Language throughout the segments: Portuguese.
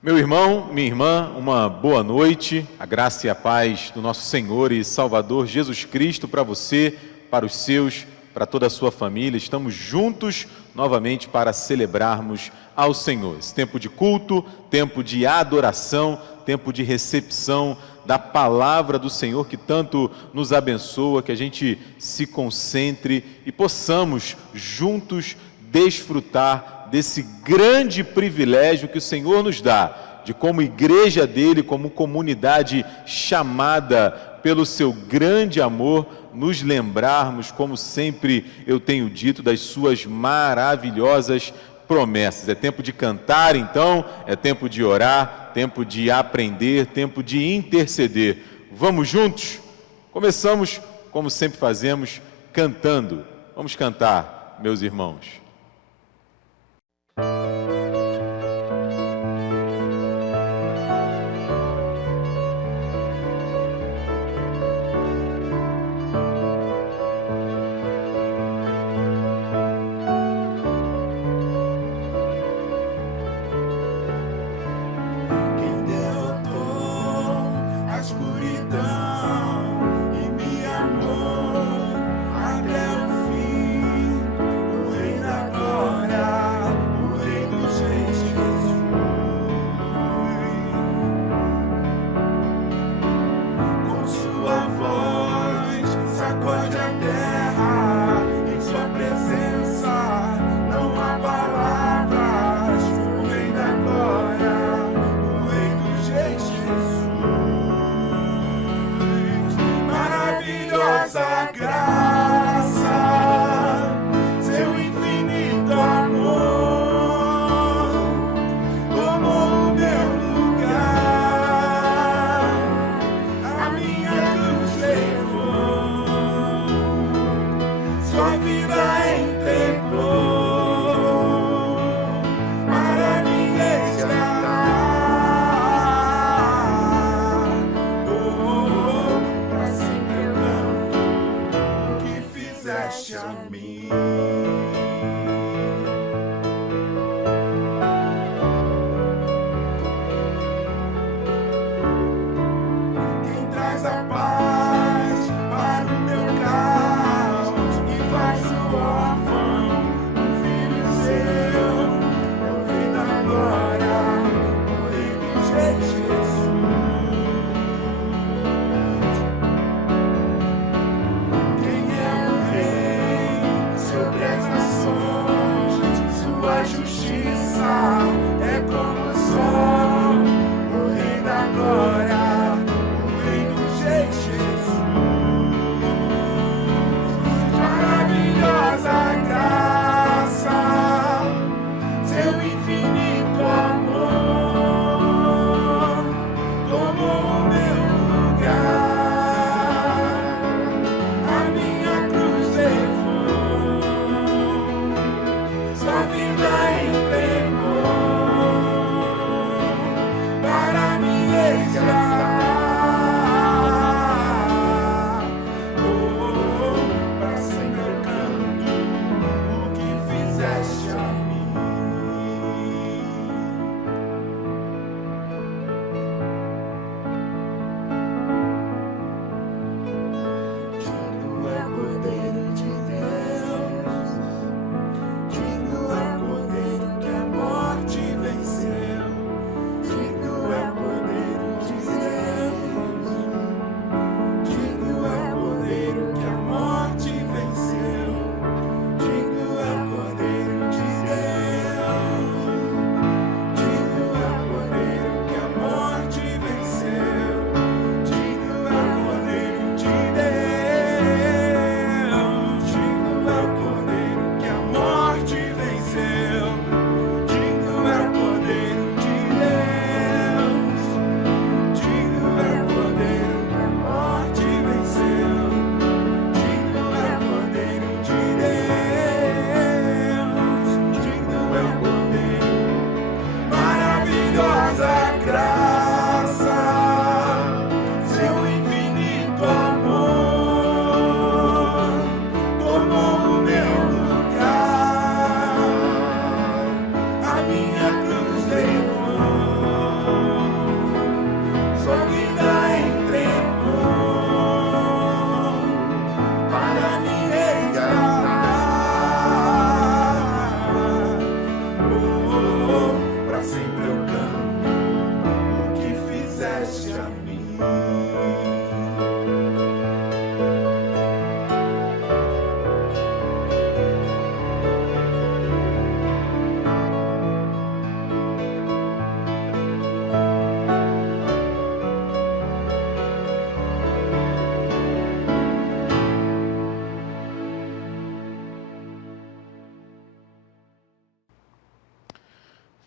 Meu irmão, minha irmã, uma boa noite, a graça e a paz do nosso Senhor e Salvador Jesus Cristo para você, para os seus, para toda a sua família. Estamos juntos novamente para celebrarmos ao Senhor. Esse tempo de culto, tempo de adoração, tempo de recepção da palavra do Senhor que tanto nos abençoa, que a gente se concentre e possamos juntos desfrutar desse grande privilégio que o Senhor nos dá, de como igreja dele, como comunidade chamada pelo seu grande amor, nos lembrarmos, como sempre eu tenho dito, das suas maravilhosas promessas. É tempo de cantar, então, é tempo de orar, tempo de aprender, tempo de interceder. Vamos juntos? Começamos, como sempre fazemos, cantando. Vamos cantar, meus irmãos. Justiça é como o sol, o Rei da Glória, o Rei do Jeito.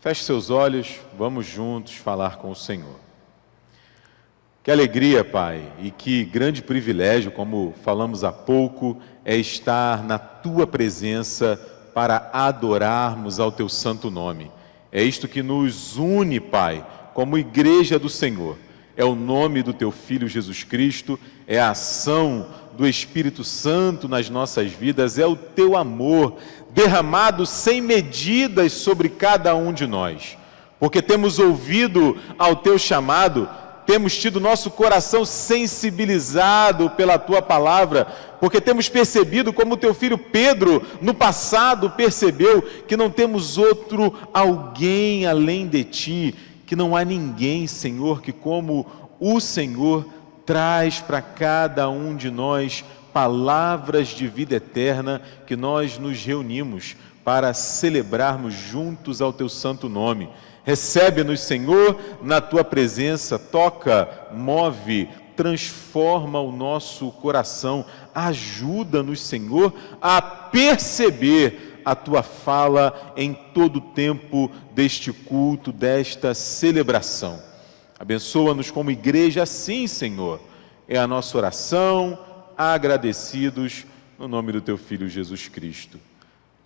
Feche seus olhos, vamos juntos falar com o Senhor. Que alegria, Pai, e que grande privilégio, como falamos há pouco, é estar na Tua presença para adorarmos ao Teu santo nome. É isto que nos une, Pai, como igreja do Senhor. É o nome do Teu Filho Jesus Cristo, é a ação do Espírito Santo nas nossas vidas, é o Teu amor derramado sem medidas sobre cada um de nós. Porque temos ouvido ao Teu chamado, temos tido nosso coração sensibilizado pela Tua palavra, porque temos percebido como o Teu filho Pedro, no passado, percebeu que não temos outro alguém além de Ti, que não há ninguém, Senhor, que como o Senhor traz para cada um de nós palavras de vida eterna, que nós nos reunimos para celebrarmos juntos ao Teu santo nome. Recebe-nos, Senhor, na Tua presença, toca, move, transforma o nosso coração, ajuda-nos, Senhor, a perceber a Tua fala em todo o tempo deste culto, desta celebração. Abençoa-nos como igreja assim, Senhor. É a nossa oração, agradecidos, no nome do Teu Filho Jesus Cristo.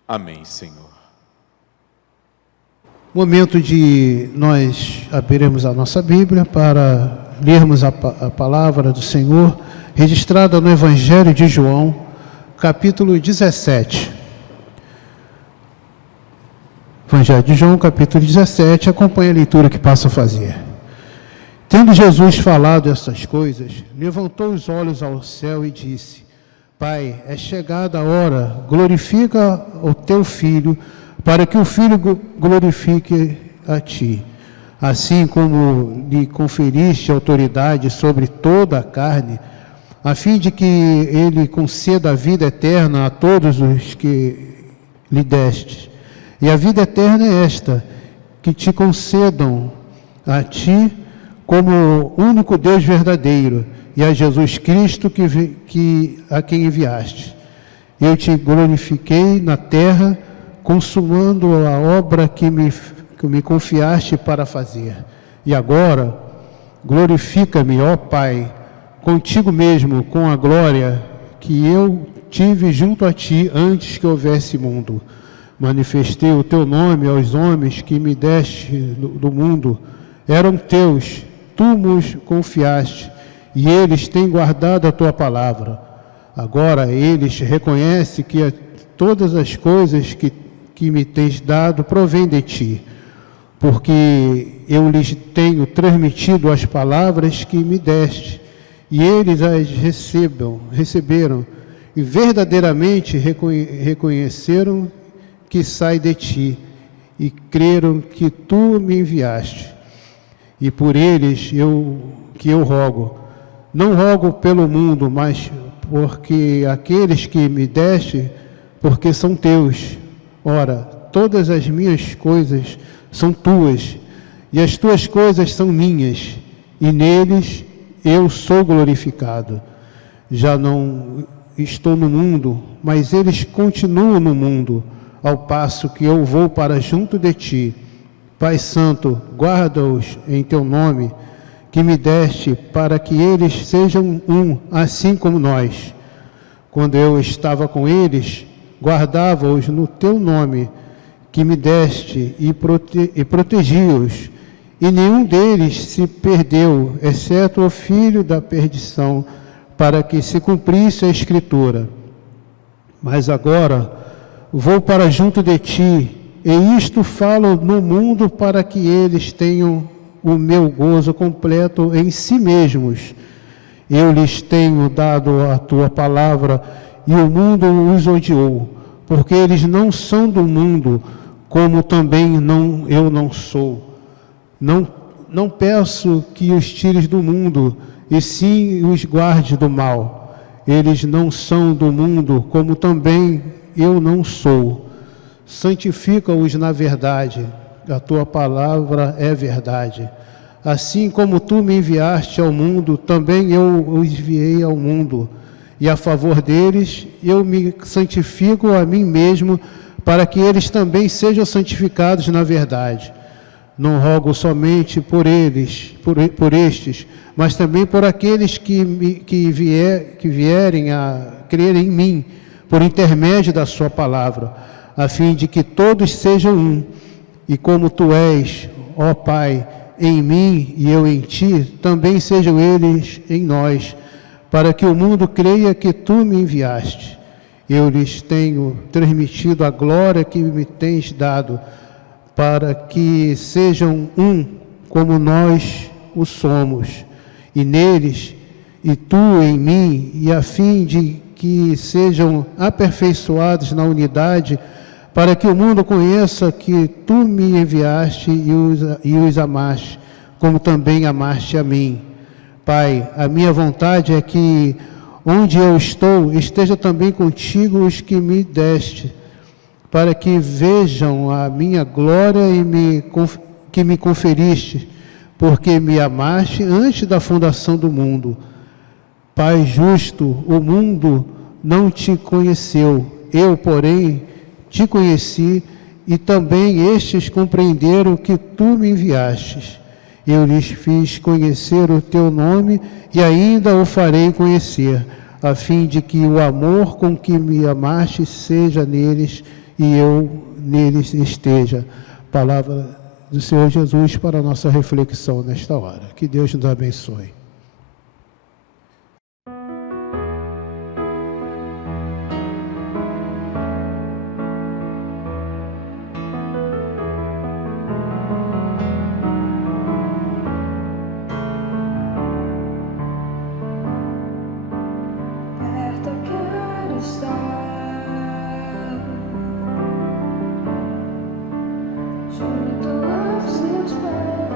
Amém, Senhor. Momento de nós abrirmos a nossa Bíblia para lermos a palavra do Senhor, registrada no Evangelho de João, capítulo 17. Evangelho de João, capítulo 17, acompanhe a leitura que passo a fazer. Tendo Jesus falado essas coisas, levantou os olhos ao céu e disse: Pai, é chegada a hora, glorifica o Teu Filho, para que o Filho glorifique a Ti. Assim como lhe conferiste autoridade sobre toda a carne, a fim de que Ele conceda a vida eterna a todos os que lhe destes. E a vida eterna é esta, que Te concedam a Ti como único Deus verdadeiro, e a Jesus Cristo a quem enviaste. Eu Te glorifiquei na terra, consumando a obra que me confiaste para fazer. E agora, glorifica-me, ó Pai, contigo mesmo, com a glória que eu tive junto a Ti antes que houvesse mundo. Manifestei o Teu nome aos homens que me deste do mundo. Eram Teus, Tu nos confiaste, e eles têm guardado a Tua palavra. Agora eles reconhecem que todas as coisas que me tens dado provém de Ti, porque eu lhes tenho transmitido as palavras que me deste, e eles as receberam, e verdadeiramente reconheceram que sai de Ti, e creram que Tu me enviaste. E por eles eu rogo. Não rogo pelo mundo, mas porque aqueles que me deste, porque são Teus. Ora, todas as minhas coisas são Tuas, e as Tuas coisas são minhas, e neles eu sou glorificado. Já não estou no mundo, mas eles continuam no mundo, ao passo que eu vou para junto de Ti. Pai Santo, guarda-os em Teu nome, que me deste, para que eles sejam um, assim como nós. Quando eu estava com eles, guardava-os no Teu nome, que me deste, e protegi-os. E nenhum deles se perdeu, exceto o filho da perdição, para que se cumprisse a Escritura. Mas agora vou para junto de Ti, e isto falo no mundo para que eles tenham o meu gozo completo em si mesmos. Eu lhes tenho dado a Tua palavra, e o mundo os odiou, porque eles não são do mundo, como também eu não sou. Não peço que os tires do mundo, e sim os guarde do mal. Eles não são do mundo, como também eu não sou. Santifica-os na verdade, a Tua palavra é verdade. Assim como Tu me enviaste ao mundo, também eu os enviei ao mundo. E a favor deles, eu me santifico a mim mesmo, para que eles também sejam santificados na verdade. Não rogo somente por eles, por estes, mas também por aqueles que vierem a crer em mim, por intermédio da sua palavra, a fim de que todos sejam um. E como tu és, ó Pai, em mim e eu em ti, também sejam eles em nós, para que o mundo creia que tu me enviaste. Eu lhes tenho transmitido a glória que me tens dado, para que sejam um, como nós o somos, e neles, e tu em mim, e a fim de que sejam aperfeiçoados na unidade, para que o mundo conheça que tu me enviaste e os amaste, como também amaste a mim. Pai, a minha vontade é que, onde eu estou, esteja também contigo os que me deste, para que vejam a minha glória que me conferiste, porque me amaste antes da fundação do mundo. Pai justo, o mundo não te conheceu, eu, porém, te conheci, e também estes compreenderam que tu me enviastes. Eu lhes fiz conhecer o teu nome e ainda o farei conhecer, a fim de que o amor com que me amaste seja neles e eu neles esteja. Palavra do Senhor Jesus para a nossa reflexão nesta hora. Que Deus nos abençoe. Junto aos seus pés,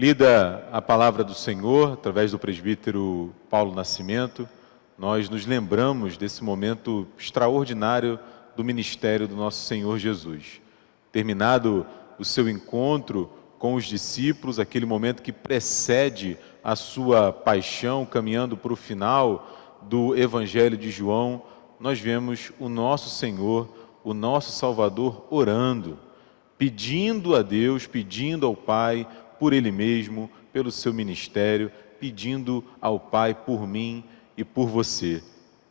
Lida a palavra do Senhor, através do presbítero Paulo Nascimento, nós nos lembramos desse momento extraordinário do ministério do nosso Senhor Jesus. Terminado o seu encontro com os discípulos, aquele momento que precede a sua paixão, caminhando para o final do Evangelho de João, nós vemos o nosso Senhor, o nosso Salvador, orando, pedindo a Deus, pedindo ao Pai, por Ele mesmo, pelo seu ministério, pedindo ao Pai por mim e por você.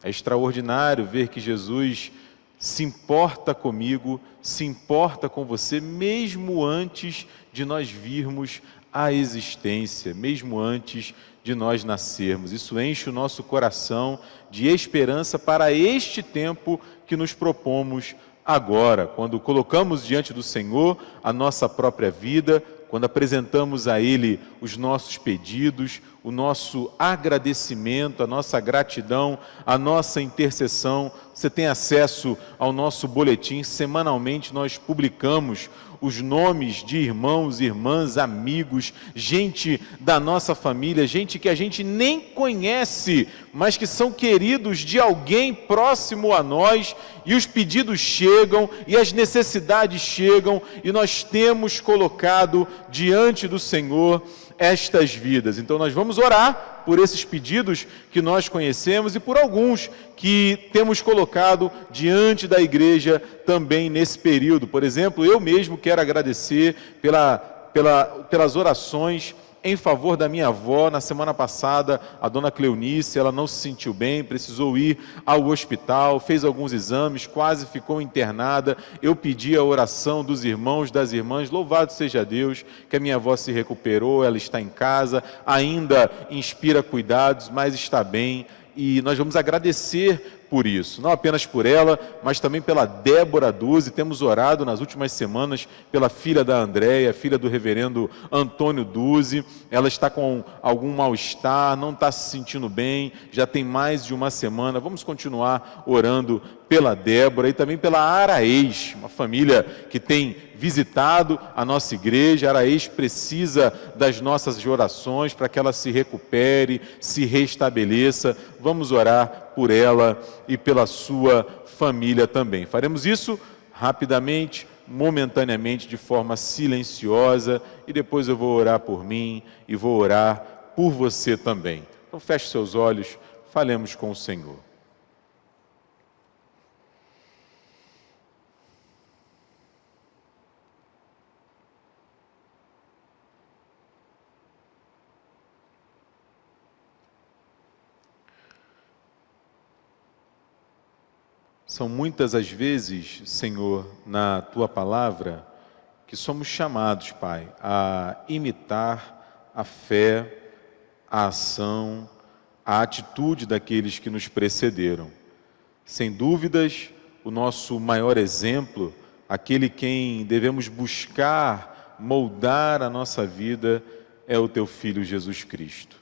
É extraordinário ver que Jesus se importa comigo, se importa com você, mesmo antes de nós virmos à existência, mesmo antes de nós nascermos. Isso enche o nosso coração de esperança para este tempo que nos propomos agora, quando colocamos diante do Senhor a nossa própria vida, quando apresentamos a Ele os nossos pedidos, o nosso agradecimento, a nossa gratidão, a nossa intercessão. Você tem acesso ao nosso boletim. Semanalmente nós publicamos os nomes de irmãos, irmãs, amigos, gente da nossa família, gente que a gente nem conhece, mas que são queridos de alguém próximo a nós, e os pedidos chegam, e as necessidades chegam, e nós temos colocado diante do Senhor estas vidas. Então nós vamos orar por esses pedidos que nós conhecemos e por alguns que temos colocado diante da igreja também nesse período. Por exemplo, eu mesmo quero agradecer pelas orações em favor da minha avó. Na semana passada, a dona Cleonice, ela não se sentiu bem, precisou ir ao hospital, fez alguns exames, quase ficou internada. Eu pedi a oração dos irmãos, das irmãs. Louvado seja Deus que a minha avó se recuperou, ela está em casa, ainda inspira cuidados, mas está bem. E nós vamos agradecer por isso, não apenas por ela, mas também pela Débora Duzi. Temos orado nas últimas semanas pela filha da Andréia, filha do reverendo Antônio Duzi. Ela está com algum mal-estar, não está se sentindo bem, já tem mais de uma semana. Vamos continuar orando pela Débora e também pela Araês, uma família que tem visitado a nossa igreja. A Araês precisa das nossas orações para que ela se recupere, se restabeleça. Vamos orar por ela e pela sua família também. Faremos isso rapidamente, momentaneamente, de forma silenciosa, e depois eu vou orar por mim e vou orar por você também. Então feche seus olhos, falemos com o Senhor. São muitas as vezes, Senhor, na Tua palavra, que somos chamados, Pai, a imitar a fé, a ação, a atitude daqueles que nos precederam. Sem dúvidas, o nosso maior exemplo, aquele quem devemos buscar moldar a nossa vida, é o Teu Filho Jesus Cristo.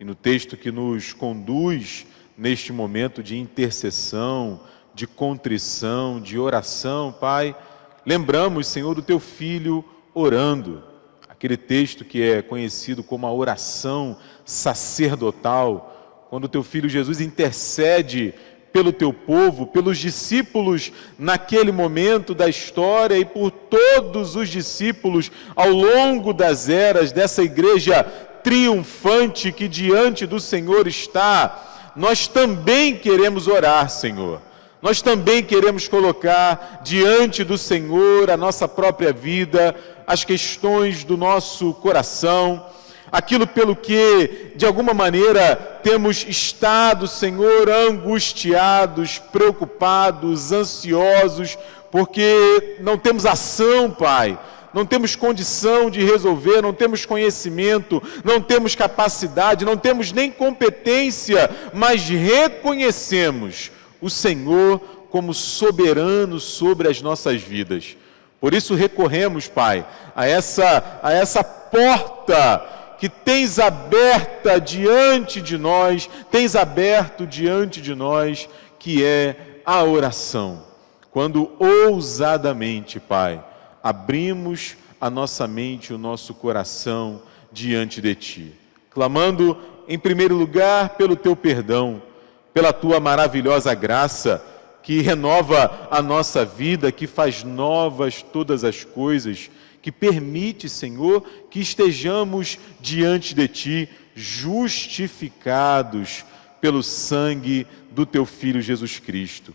E no texto que nos conduz neste momento de intercessão, de contrição, de oração, Pai, lembramos, Senhor, do Teu Filho orando, aquele texto que é conhecido como a oração sacerdotal, quando o Teu Filho Jesus intercede pelo Teu povo, pelos discípulos naquele momento da história e por todos os discípulos ao longo das eras dessa igreja triunfante que diante do Senhor está. Nós também queremos orar, Senhor. Nós também queremos colocar diante do Senhor a nossa própria vida, as questões do nosso coração, aquilo pelo que, de alguma maneira, temos estado, Senhor, angustiados, preocupados, ansiosos, porque não temos ação, Pai, não temos condição de resolver, não temos conhecimento, não temos capacidade, não temos nem competência, mas reconhecemos o Senhor como soberano sobre as nossas vidas. Por isso recorremos, Pai, a essa porta que tens aberta diante de nós, tens aberto diante de nós, que é a oração. Quando ousadamente, Pai, abrimos a nossa mente, o nosso coração diante de Ti, clamando, em primeiro lugar, pelo Teu perdão, pela Tua maravilhosa graça, que renova a nossa vida, que faz novas todas as coisas, que permite, Senhor, que estejamos diante de Ti, justificados pelo sangue do Teu Filho Jesus Cristo.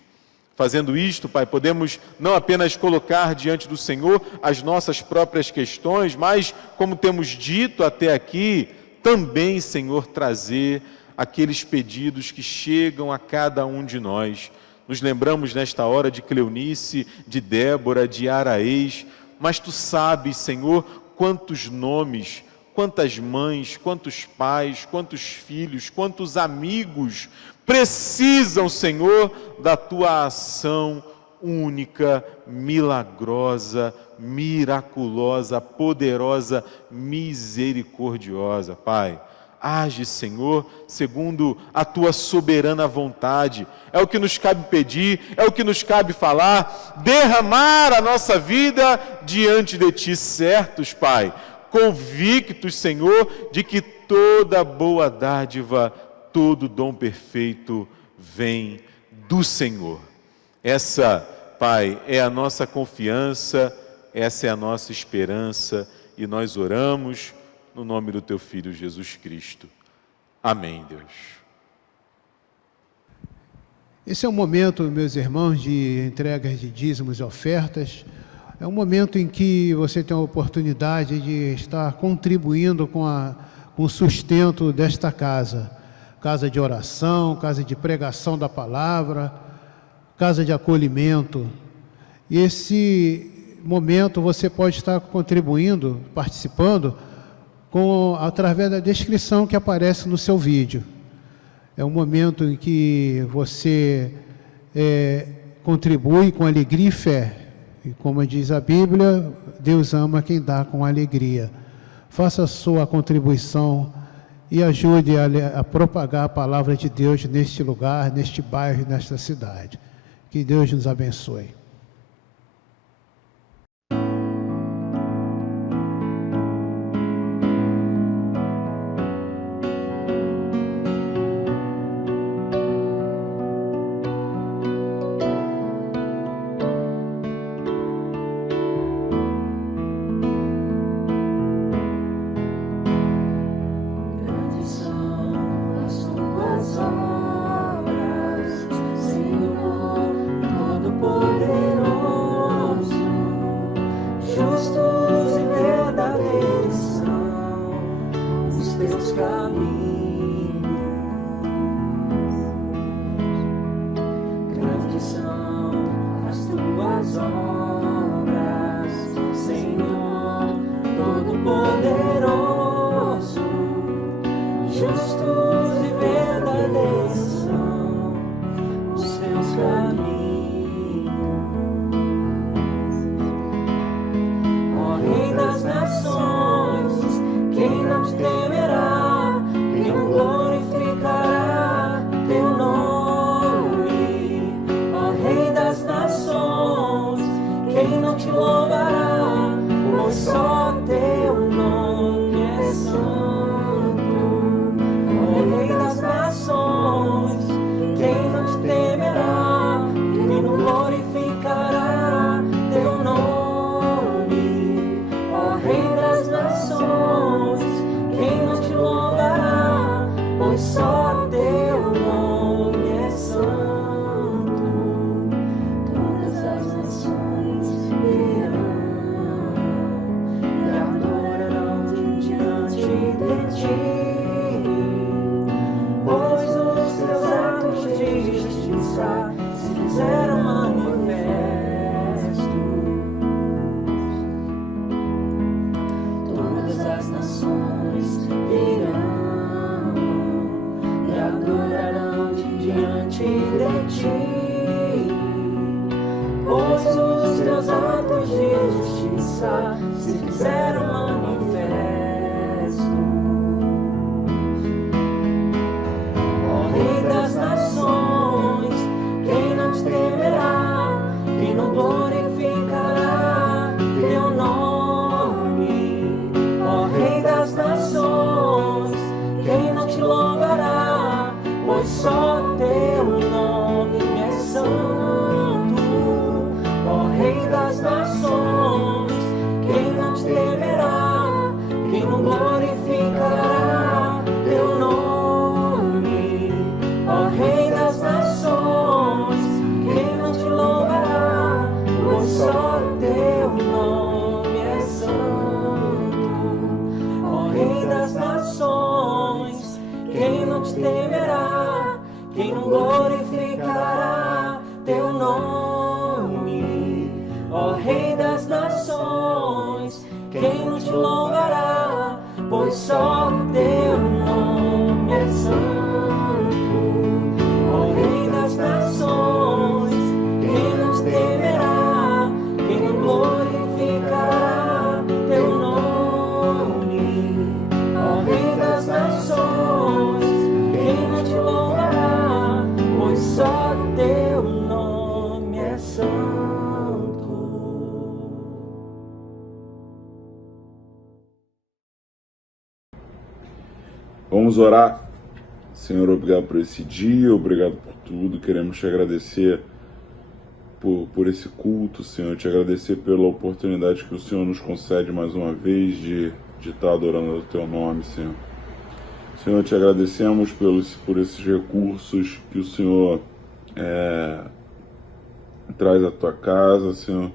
Fazendo isto, Pai, podemos não apenas colocar diante do Senhor as nossas próprias questões, mas, como temos dito até aqui, também, Senhor, trazer aqueles pedidos que chegam a cada um de nós. Nos lembramos nesta hora de Cleonice, de Débora, de Araês, mas Tu sabes, Senhor, quantos nomes, quantas mães, quantos pais, quantos filhos, quantos amigos precisam, Senhor, da Tua ação única, milagrosa, miraculosa, poderosa, misericordiosa. Pai, age, Senhor, segundo a Tua soberana vontade. É o que nos cabe pedir, é o que nos cabe falar, derramar a nossa vida diante de Ti, certos, Pai, convictos, Senhor, de que toda boa dádiva, todo dom perfeito vem do Senhor. Essa, Pai, é a nossa confiança, essa é a nossa esperança, e nós oramos no nome do Teu Filho Jesus Cristo. Amém, Deus. Esse é um momento, meus irmãos, de entregas de dízimos e ofertas. É um momento em que você tem a oportunidade de estar contribuindo com o sustento desta casa. Casa de oração, casa de pregação da palavra, casa de acolhimento. E esse momento você pode estar contribuindo, participando, através da descrição que aparece no seu vídeo. É um momento em que você contribui com alegria e fé. E como diz a Bíblia, Deus ama quem dá com alegria. Faça a sua contribuição e ajude a propagar a palavra de Deus neste lugar, neste bairro e nesta cidade. Que Deus nos abençoe. Glorificará teu nome, ó Rei das Nações. quem não te louvará? Pois só teu nome é santo, ó Rei das nações. Quem não te temerá? Quem não glorificará teu nome, ó Rei das nações? Quem não te louvará? Pois só teu nome é santo. Vamos orar. Senhor, obrigado por esse dia, obrigado por tudo. Queremos te agradecer por esse culto, Senhor. Te agradecer pela oportunidade que o Senhor nos concede mais uma vez de estar adorando o teu nome, Senhor. Senhor, te agradecemos por esses recursos que o Senhor traz à tua casa, Senhor.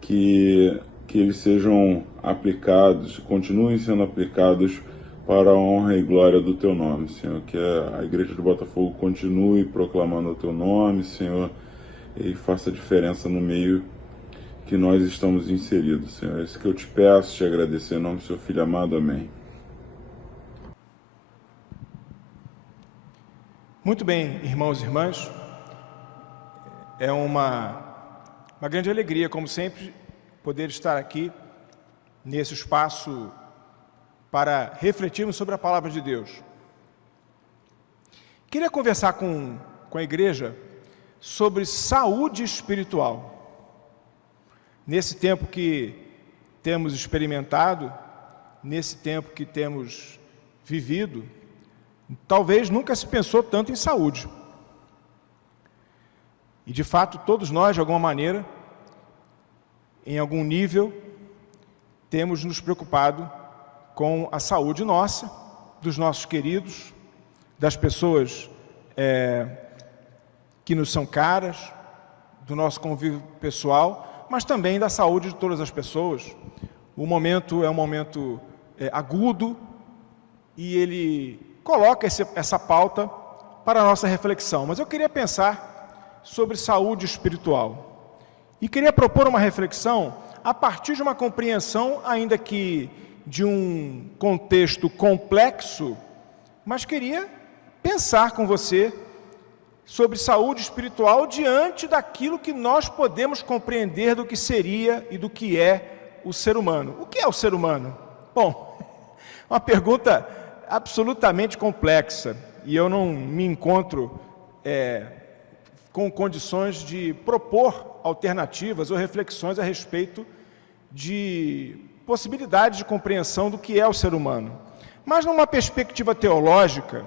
Que eles sejam aplicados, continuem sendo aplicados para a honra e glória do teu nome, Senhor. Que a Igreja de Botafogo continue proclamando o teu nome, Senhor, e faça diferença no meio que nós estamos inseridos, Senhor. É isso que eu te peço, te agradecer em nome do seu Filho amado. Amém. Muito bem, irmãos e irmãs. É uma grande alegria, como sempre, poder estar aqui nesse espaço para refletirmos sobre a palavra de Deus. Queria conversar com a igreja sobre saúde espiritual. Nesse tempo que temos experimentado, nesse tempo que temos vivido, talvez nunca se pensou tanto em saúde. E de fato, todos nós, de alguma maneira, em algum nível, temos nos preocupado com a saúde nossa, dos nossos queridos, das pessoas que nos são caras, do nosso convívio pessoal, mas também da saúde de todas as pessoas. O momento é um momento agudo e ele coloca essa pauta para a nossa reflexão. Mas eu queria pensar sobre saúde espiritual e queria propor uma reflexão a partir de uma compreensão, ainda que de um contexto complexo, mas queria pensar com você sobre saúde espiritual diante daquilo que nós podemos compreender do que seria e do que é o ser humano. O que é o ser humano? Bom, uma pergunta absolutamente complexa, e eu não me encontro com condições de propor alternativas ou reflexões a respeito de possibilidade de compreensão do que é o ser humano. Mas numa perspectiva teológica,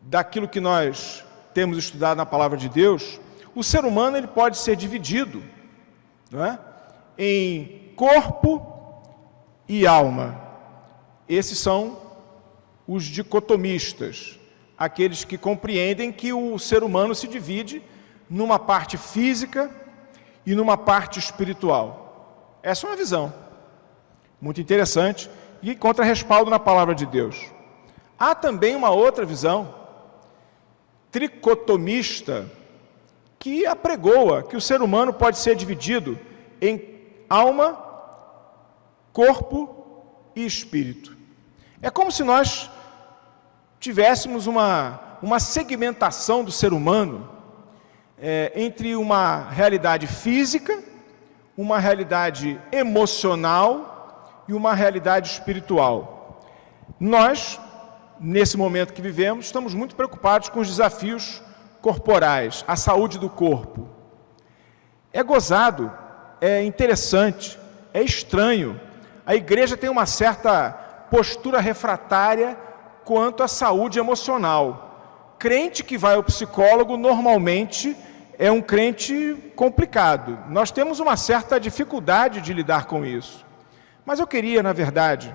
daquilo que nós temos estudado na Palavra de Deus, o ser humano ele pode ser dividido, não é? Em corpo e alma. Esses são os dicotomistas, aqueles que compreendem que o ser humano se divide numa parte física e numa parte espiritual. Essa é uma visão muito interessante e encontra respaldo na Palavra de Deus. Há também uma outra visão tricotomista que apregoa que o ser humano pode ser dividido em alma, corpo e espírito. É como se nós tivéssemos uma segmentação do ser humano entre uma realidade física, uma realidade emocional e uma realidade espiritual. Nós, nesse momento que vivemos, estamos muito preocupados com os desafios corporais, a saúde do corpo. É gozado, é interessante, é estranho. A igreja tem uma certa postura refratária quanto à saúde emocional. Crente que vai ao psicólogo, normalmente, é um crente complicado. Nós temos uma certa dificuldade de lidar com isso. Mas eu queria, na verdade,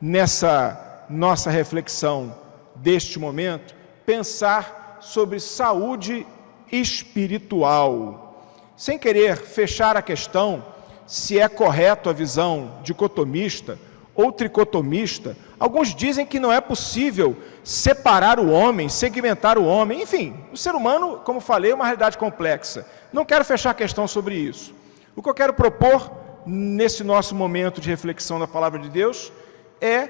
nessa nossa reflexão deste momento, pensar sobre saúde espiritual. Sem querer fechar a questão se é correto a visão dicotomista ou tricotomista. Alguns dizem que não é possível separar o homem, segmentar o homem. Enfim, o ser humano, como falei, é uma realidade complexa. Não quero fechar a questão sobre isso. O que eu quero propor nesse nosso momento de reflexão da Palavra de Deus, é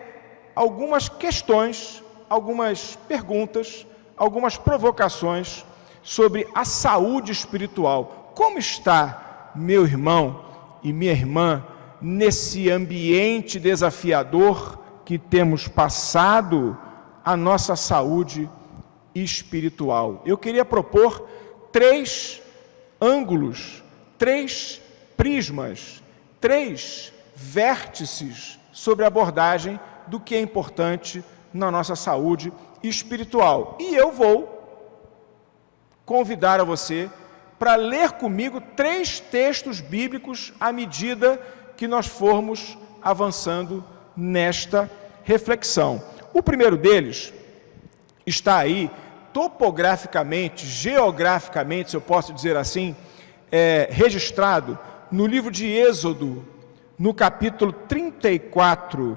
algumas questões, algumas perguntas, algumas provocações sobre a saúde espiritual. Como está meu irmão e minha irmã nesse ambiente desafiador que temos passado a nossa saúde espiritual? Eu queria propor 3 ângulos, 3 prismas, 3 vértices sobre a abordagem do que é importante na nossa saúde espiritual. E eu vou convidar a você para ler comigo 3 textos bíblicos à medida que nós formos avançando nesta reflexão. O primeiro deles está aí, topograficamente, geograficamente, se eu posso dizer assim, registrado no livro de Êxodo, no capítulo 34,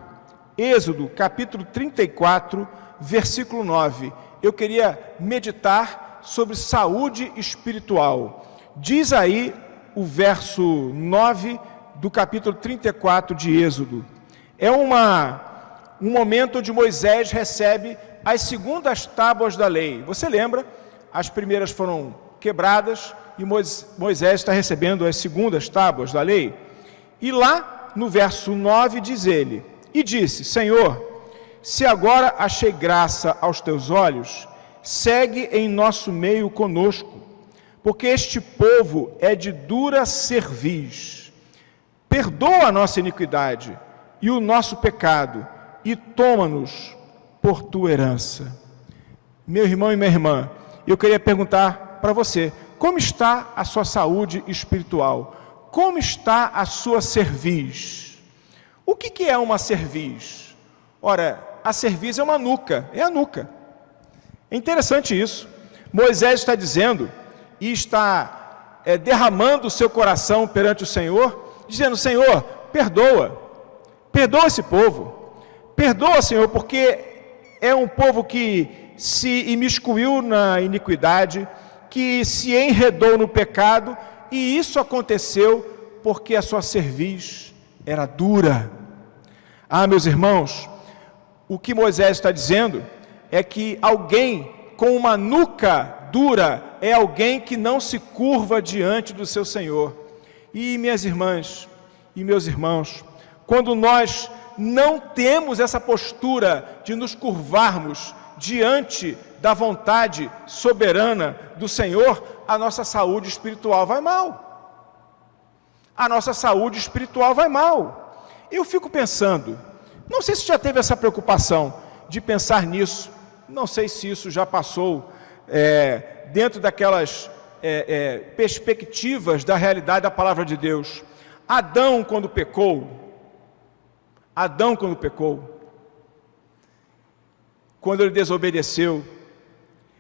Êxodo, capítulo 34, versículo 9. Eu queria meditar sobre saúde espiritual. Diz aí o verso 9 do capítulo 34 de Êxodo. É um momento onde Moisés recebe as segundas tábuas da lei. Você lembra? As primeiras foram quebradas e Moisés está recebendo as segundas tábuas da lei. E lá no verso 9 diz ele: e disse, Senhor, se agora achei graça aos teus olhos, segue em nosso meio conosco, porque este povo é de dura cerviz. Perdoa a nossa iniquidade e o nosso pecado, e toma-nos por tua herança. Meu irmão e minha irmã, eu queria perguntar para você, como está a sua saúde espiritual? Como está a sua cerviz? O que é uma cerviz? Ora, a cerviz é uma nuca, é a nuca. É interessante isso. Moisés está dizendo e está derramando o seu coração perante o Senhor, dizendo, Senhor, perdoa esse povo, perdoa, Senhor, porque é um povo que se imiscuiu na iniquidade, que se enredou no pecado, e isso aconteceu porque a sua cerviz era dura. Ah, meus irmãos, o que Moisés está dizendo é que alguém com uma nuca dura é alguém que não se curva diante do seu Senhor. E minhas irmãs e meus irmãos, quando nós não temos essa postura de nos curvarmos diante da vontade soberana do Senhor, a nossa saúde espiritual vai mal. A nossa saúde espiritual vai mal. Eu fico pensando, não sei se já teve essa preocupação de pensar nisso, não sei se isso já passou dentro daquelas perspectivas da realidade da palavra de Deus. Adão, quando pecou, quando ele desobedeceu,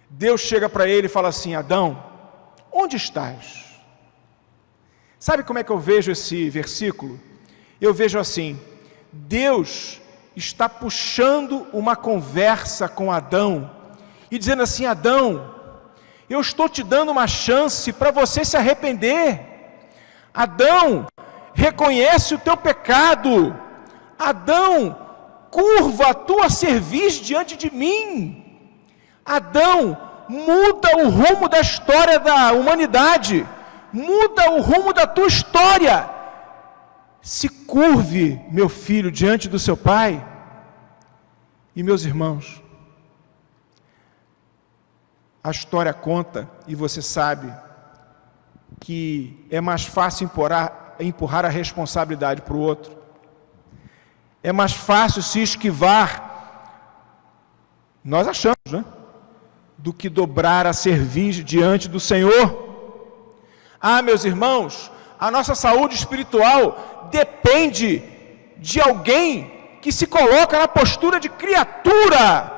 Deus chega para ele e fala assim, Adão, onde estás? Sabe como é que eu vejo esse versículo? Eu vejo assim, Deus está puxando uma conversa com Adão e dizendo assim, Adão, eu estou te dando uma chance para você se arrepender. Adão, reconhece o teu pecado. Adão, curva a tua cerviz diante de mim. Adão, muda o rumo da história da humanidade, muda o rumo da tua história. Se curve, meu filho, diante do seu pai. E meus irmãos, a história conta, e você sabe, que é mais fácil empurrar a responsabilidade para o outro. É mais fácil se esquivar, nós achamos, né? Do que dobrar a cerviz diante do Senhor. Ah, meus irmãos, a nossa saúde espiritual depende de alguém que se coloca na postura de criatura,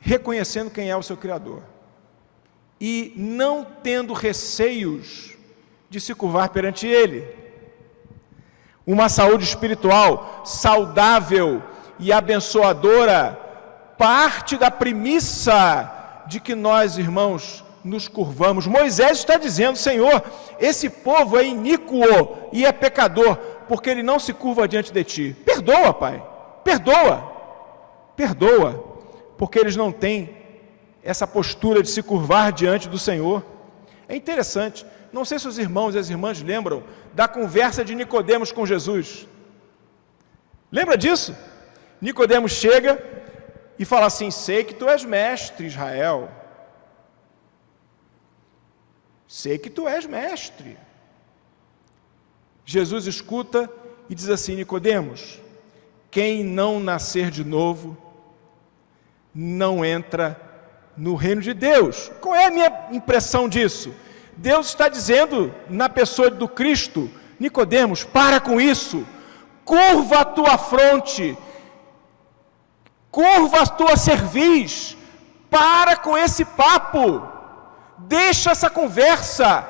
reconhecendo quem é o seu Criador e não tendo receios de se curvar perante Ele. Uma saúde espiritual saudável e abençoadora parte da premissa de que nós, irmãos, nos curvamos. Moisés está dizendo: Senhor, esse povo é iníquo e é pecador, porque ele não se curva diante de ti. Perdoa, Pai, perdoa, porque eles não têm essa postura de se curvar diante do Senhor. É interessante, não sei se os irmãos e as irmãs lembram da conversa de Nicodemos com Jesus. Lembra disso? Nicodemos chega e fala assim: sei que tu és mestre, Israel. Sei que tu és mestre. Jesus escuta e diz assim: Nicodemos, quem não nascer de novo, não entra no reino de Deus. Qual é a minha impressão disso? Deus está dizendo na pessoa do Cristo: Nicodemos, para com isso, curva a tua fronte, curva a tua cerviz, para com esse papo, deixa essa conversa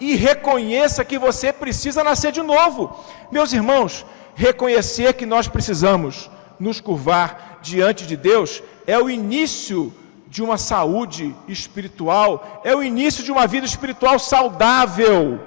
e reconheça que você precisa nascer de novo. Meus irmãos, reconhecer que nós precisamos nos curvar diante de Deus é o início de uma saúde espiritual, é o início de uma vida espiritual saudável.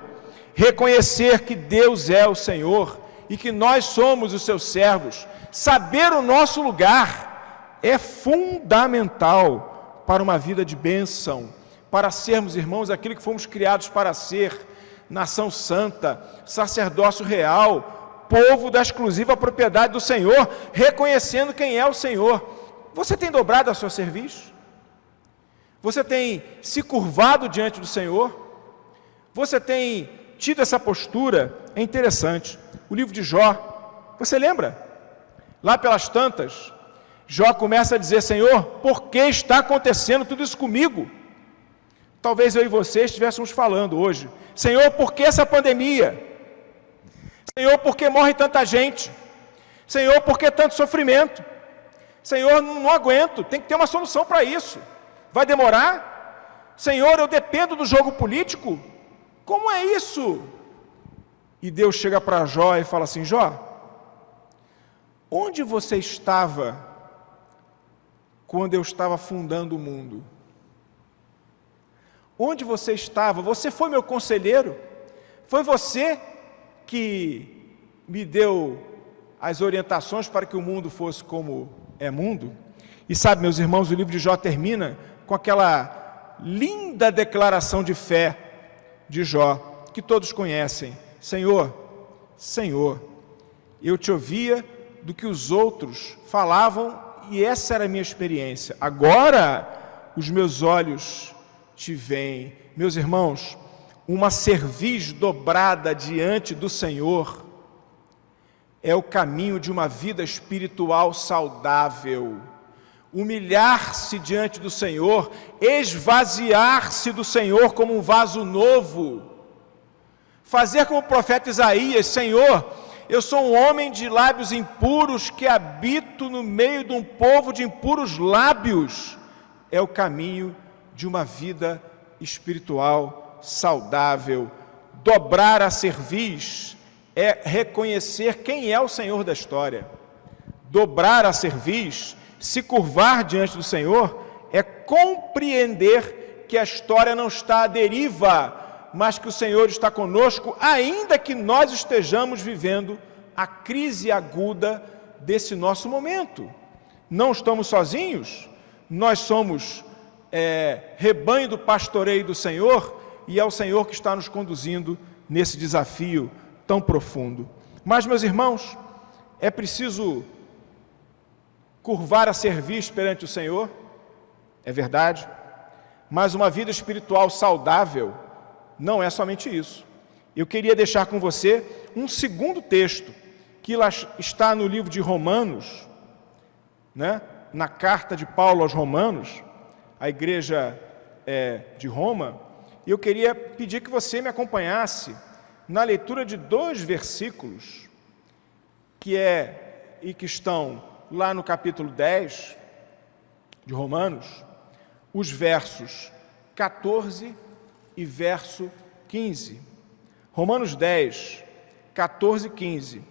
Reconhecer que Deus é o Senhor e que nós somos os seus servos, saber o nosso lugar é fundamental para uma vida de bênção, para sermos, irmãos, aquilo que fomos criados para ser: nação santa, sacerdócio real, povo da exclusiva propriedade do Senhor, reconhecendo quem é o Senhor. Você tem dobrado a sua cerviz? Você tem se curvado diante do Senhor? Você tem tido essa postura? É interessante. O livro de Jó, você lembra? Lá pelas tantas, Jó começa a dizer: Senhor, por que está acontecendo tudo isso comigo? Talvez eu e você estivéssemos falando hoje: Senhor, por que essa pandemia? Senhor, por que morre tanta gente? Senhor, por que tanto sofrimento? Senhor, não aguento, tem que ter uma solução para isso. Vai demorar? Senhor, eu dependo do jogo político? Como é isso? E Deus chega para Jó e fala assim: Jó, onde você estava quando eu estava fundando o mundo? Onde você estava? Você foi meu conselheiro? Foi você que me deu as orientações para que o mundo fosse como é mundo? E sabe, meus irmãos, o livro de Jó termina com aquela linda declaração de fé de Jó, que todos conhecem: Senhor, Senhor, eu te ouvia do que os outros falavam e essa era a minha experiência. Agora os meus olhos te veem. Meus irmãos, uma cerviz dobrada diante do Senhor é o caminho de uma vida espiritual saudável. Humilhar-se diante do Senhor, esvaziar-se do Senhor como um vaso novo, fazer como o profeta Isaías: Senhor, eu sou um homem de lábios impuros que habito no meio de um povo de impuros lábios. É o caminho de uma vida espiritual saudável. Dobrar a cerviz é reconhecer quem é o Senhor da história. Dobrar a cerviz, se curvar diante do Senhor, é compreender que a história não está à deriva, mas que o Senhor está conosco, ainda que nós estejamos vivendo a crise aguda desse nosso momento. Não estamos sozinhos, nós somos rebanho do pastoreio do Senhor, e é o Senhor que está nos conduzindo nesse desafio tão profundo. Mas, meus irmãos, é preciso curvar a cerviz perante o Senhor, é verdade, mas uma vida espiritual saudável não é somente isso. Eu queria deixar com você um segundo texto, que lá está no livro de Romanos, né? Na carta de Paulo aos Romanos, a igreja de Roma, e eu queria pedir que você me acompanhasse na leitura de 2 versículos, que estão lá no capítulo 10 de Romanos, os versos 14 e verso 15. Romanos 10, 14 e 15.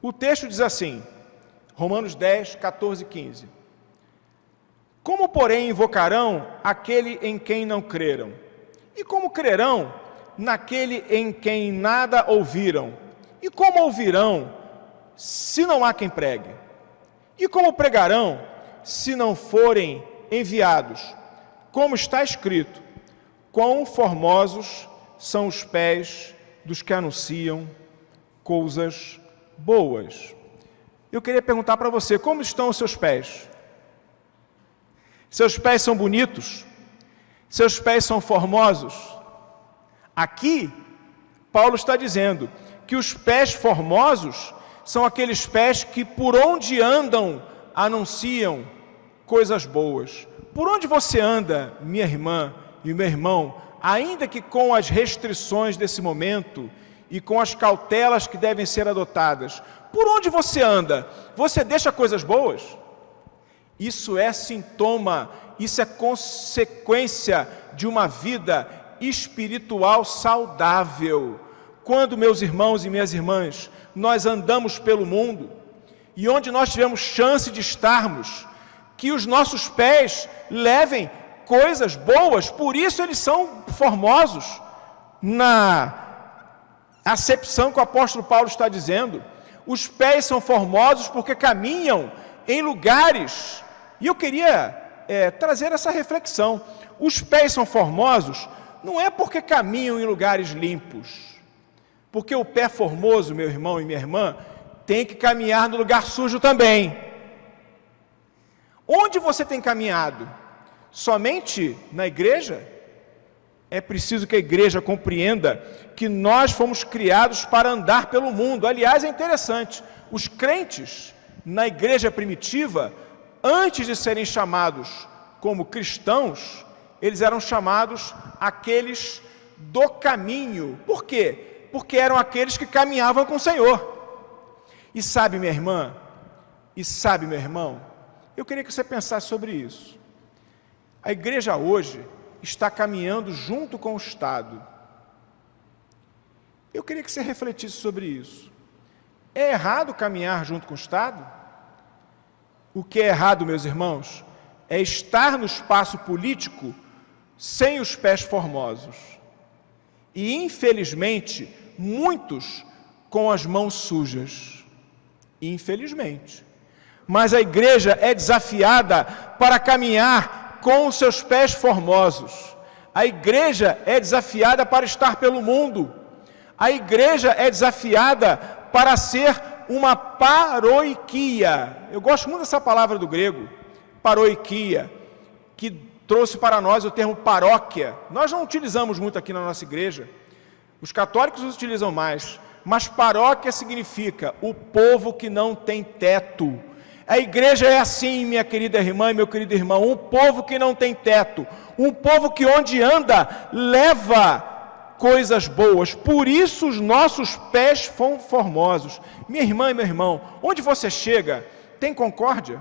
O texto diz assim, Romanos 10, 14 e 15. Como, porém, invocarão aquele em quem não creram? E como crerão naquele em quem nada ouviram? E como ouvirão, se não há quem pregue? E como pregarão, se não forem enviados? Como está escrito: quão formosos são os pés dos que anunciam coisas boas. Eu queria perguntar para você, como estão os seus pés? Seus pés são bonitos? Seus pés são formosos? Aqui, Paulo está dizendo que os pés formosos são aqueles pés que por onde andam anunciam coisas boas. Por onde você anda, minha irmã e meu irmão, ainda que com as restrições desse momento e com as cautelas que devem ser adotadas, por onde você anda, você deixa coisas boas? Isso é sintoma, isso é consequência de uma vida espiritual saudável. Quando, meus irmãos e minhas irmãs, nós andamos pelo mundo e onde nós tivemos chance de estarmos, que os nossos pés levem coisas boas, por isso eles são formosos, na acepção que o apóstolo Paulo está dizendo. Os pés são formosos porque caminham em lugares, e eu queria trazer essa reflexão. Os pés são formosos não é porque caminham em lugares limpos, porque o pé formoso, meu irmão e minha irmã, tem que caminhar no lugar sujo também. Onde você tem caminhado? Somente na igreja? É preciso que a igreja compreenda que nós fomos criados para andar pelo mundo. Aliás, é interessante, os crentes na igreja primitiva, antes de serem chamados como cristãos, eles eram chamados aqueles do caminho. Por quê? Porque eram aqueles que caminhavam com o Senhor. E sabe, minha irmã, e sabe, meu irmão, eu queria que você pensasse sobre isso. A igreja hoje está caminhando junto com o Estado. Eu queria que você refletisse sobre isso. É errado caminhar junto com o Estado? O que é errado, meus irmãos, é estar no espaço político sem os pés formosos. E, infelizmente, muitos com as mãos sujas. Infelizmente. Mas a igreja é desafiada para caminhar com os seus pés formosos. A igreja é desafiada para estar pelo mundo. A igreja é desafiada para ser uma paroikia. Eu gosto muito dessa palavra do grego, paroikia, que trouxe para nós o termo paróquia. Nós não utilizamos muito aqui na nossa igreja. Os católicos utilizam mais. Mas paróquia significa o povo que não tem teto. A igreja é assim, minha querida irmã e meu querido irmão, um povo que não tem teto, um povo que onde anda leva coisas boas, por isso os nossos pés são formosos. Minha irmã e meu irmão, onde você chega, tem concórdia?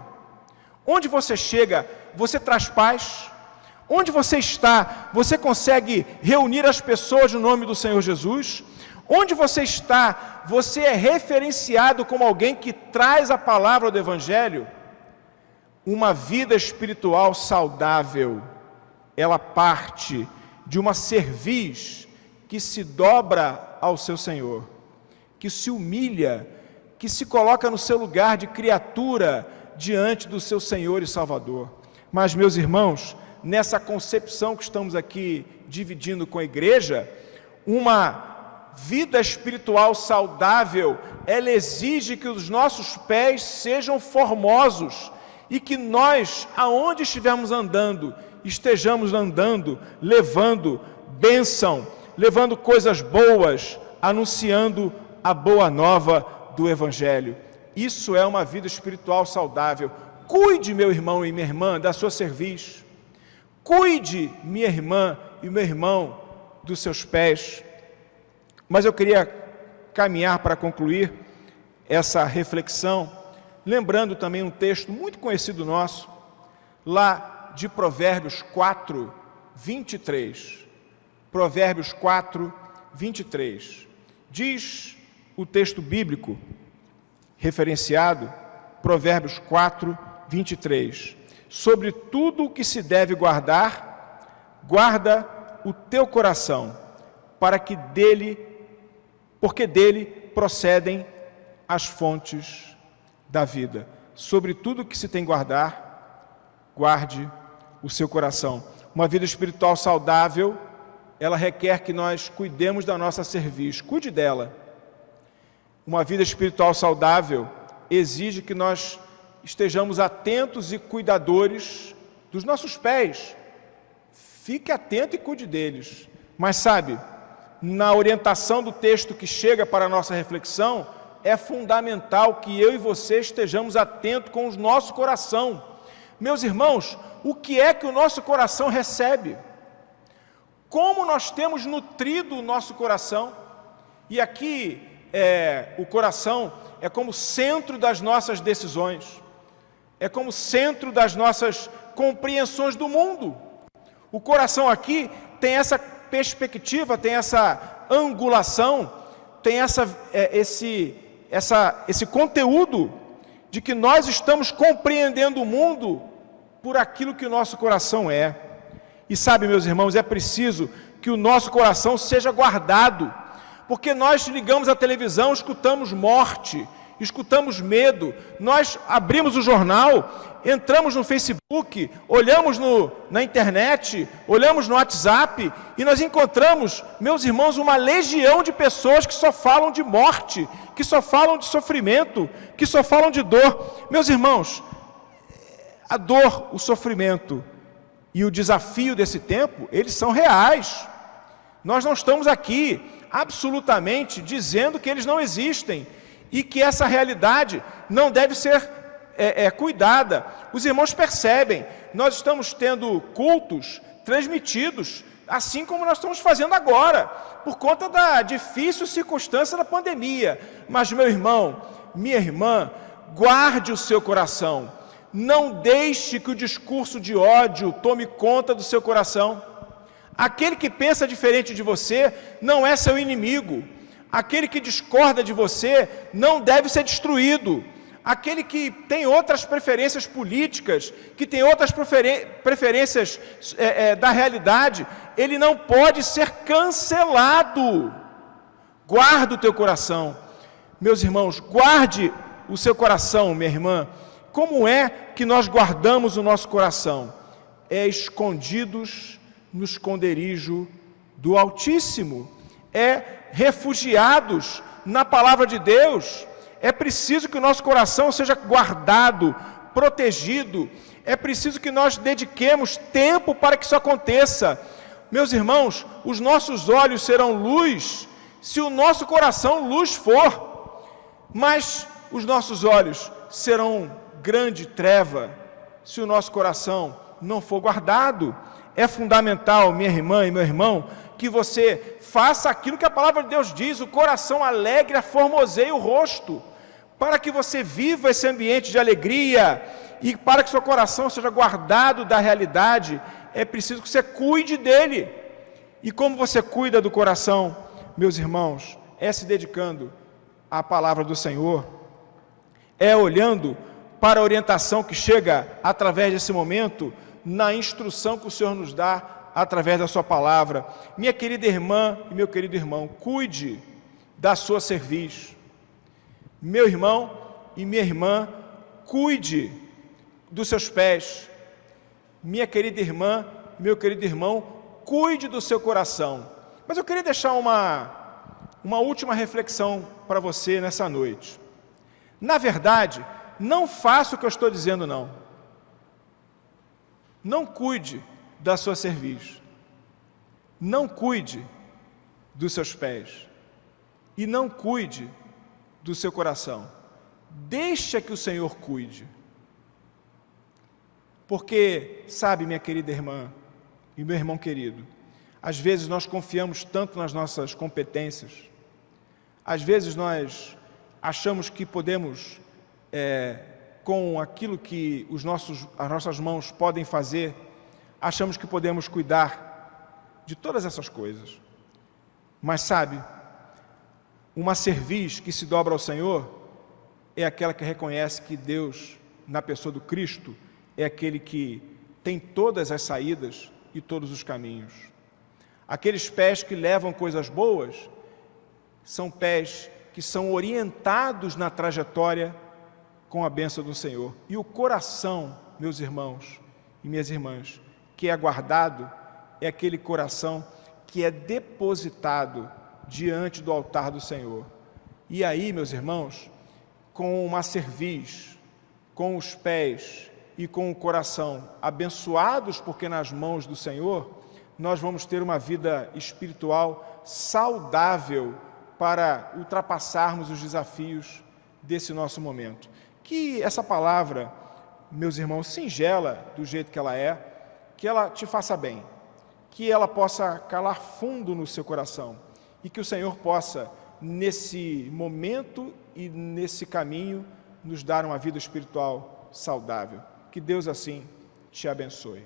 Onde você chega, você traz paz? Onde você está, você consegue reunir as pessoas no nome do Senhor Jesus? Onde você está, você é referenciado como alguém que traz a palavra do Evangelho? Uma vida espiritual saudável, ela parte de uma cerviz que se dobra ao seu Senhor, que se humilha, que se coloca no seu lugar de criatura diante do seu Senhor e Salvador. Mas, meus irmãos, nessa concepção que estamos aqui dividindo com a igreja, uma vida espiritual saudável, ela exige que os nossos pés sejam formosos e que nós, aonde estivermos andando, estejamos andando, levando bênção, levando coisas boas, anunciando a boa nova do Evangelho. Isso é uma vida espiritual saudável. Cuide, meu irmão e minha irmã, da sua cerviz. Cuide, minha irmã e meu irmão, dos seus pés. Mas eu queria caminhar para concluir essa reflexão, lembrando também um texto muito conhecido nosso, lá de Provérbios 4, 23. Provérbios 4, 23. Diz o texto bíblico referenciado, Provérbios 4, 23. Sobre tudo o que se deve guardar, guarda o teu coração, porque dele procedem as fontes da vida. Sobre tudo que se tem guardar, guarde o seu coração. Uma vida espiritual saudável, ela requer que nós cuidemos da nossa cerviz, cuide dela. Uma vida espiritual saudável exige que nós estejamos atentos e cuidadores dos nossos pés. Fique atento e cuide deles. Mas sabe, na orientação do texto que chega para a nossa reflexão, é fundamental que eu e você estejamos atentos com o nosso coração. Meus irmãos, o que é que o nosso coração recebe? Como nós temos nutrido o nosso coração? E aqui, o coração é como centro das nossas decisões, é como centro das nossas compreensões do mundo. O coração aqui tem essa perspectiva, tem essa angulação, tem esse conteúdo de que nós estamos compreendendo o mundo por aquilo que o nosso coração é. E sabe, meus irmãos, é preciso que o nosso coração seja guardado, porque nós ligamos a televisão, escutamos morte, escutamos medo, nós abrimos o jornal, entramos no Facebook, olhamos na internet, olhamos no WhatsApp e nós encontramos, meus irmãos, uma legião de pessoas que só falam de morte, que só falam de sofrimento, que só falam de dor. Meus irmãos, a dor, o sofrimento e o desafio desse tempo, eles são reais. Nós não estamos aqui absolutamente dizendo que eles não existem e que essa realidade não deve ser cuidada. Os irmãos percebem, nós estamos tendo cultos transmitidos, assim como nós estamos fazendo agora, por conta da difícil circunstância da pandemia. Mas, meu irmão, minha irmã, guarde o seu coração. Não deixe que o discurso de ódio tome conta do seu coração. Aquele que pensa diferente de você não é seu inimigo. Aquele que discorda de você não deve ser destruído. Aquele que tem outras preferências políticas, que tem outras preferências da realidade, ele não pode ser cancelado. Guarda o teu coração. Meus irmãos, guarde o seu coração, minha irmã. Como é que nós guardamos o nosso coração? É escondidos no esconderijo do Altíssimo. É refugiados na palavra de Deus. É preciso que o nosso coração seja guardado, protegido. É preciso que nós dediquemos tempo para que isso aconteça. Meus irmãos, os nossos olhos serão luz se o nosso coração luz for, mas os nossos olhos serão grande treva se o nosso coração não for guardado. É fundamental, minha irmã e meu irmão, que você faça aquilo que a palavra de Deus diz: o coração alegre formoseia o rosto, para que você viva esse ambiente de alegria e para que seu coração seja guardado da realidade, é preciso que você cuide dele. E como você cuida do coração, meus irmãos, é se dedicando à palavra do Senhor, é olhando para a orientação que chega através desse momento, na instrução que o Senhor nos dá através da sua palavra. Minha querida irmã e meu querido irmão, cuide da sua cerviz. Meu irmão e minha irmã, cuide dos seus pés. Minha querida irmã, meu querido irmão, cuide do seu coração. Mas eu queria deixar uma última reflexão para você nessa noite. Na verdade, não faça o que eu estou dizendo, não. Não cuide da sua cerviz. Não cuide dos seus pés. E não cuide do seu coração. Deixa que o Senhor cuide. Porque, sabe, minha querida irmã e meu irmão querido, às vezes nós confiamos tanto nas nossas competências, às vezes nós achamos que podemos, com aquilo que as nossas mãos podem fazer, achamos que podemos cuidar de todas essas coisas. Mas sabe, uma cerviz que se dobra ao Senhor é aquela que reconhece que Deus, na pessoa do Cristo, é aquele que tem todas as saídas e todos os caminhos. Aqueles pés que levam coisas boas são pés que são orientados na trajetória com a bênção do Senhor. E o coração, meus irmãos e minhas irmãs, que é guardado, é aquele coração que é depositado diante do altar do Senhor. E aí, meus irmãos, com uma cerviz, com os pés e com o coração abençoados, porque nas mãos do Senhor, nós vamos ter uma vida espiritual saudável para ultrapassarmos os desafios desse nosso momento. Que essa palavra, meus irmãos, singela do jeito que ela te faça bem, que ela possa calar fundo no seu coração e que o Senhor possa, nesse momento e nesse caminho, nos dar uma vida espiritual saudável. Que Deus assim te abençoe.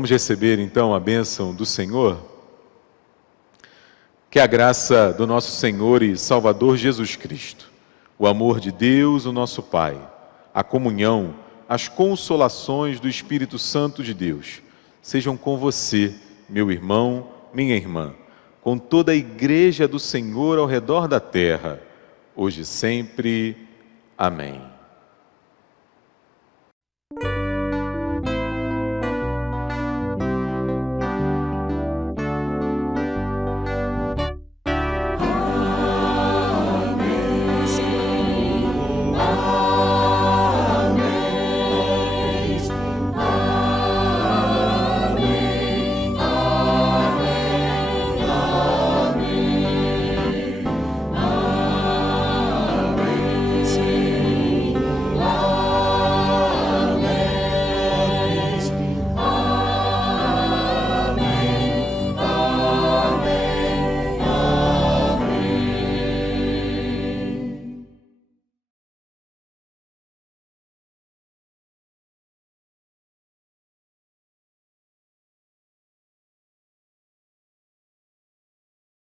Vamos receber então a bênção do Senhor? Que a graça do nosso Senhor e Salvador Jesus Cristo, o amor de Deus, o nosso Pai, a comunhão, as consolações do Espírito Santo de Deus, sejam com você, meu irmão, minha irmã, com toda a Igreja do Senhor ao redor da terra, hoje e sempre. Amém.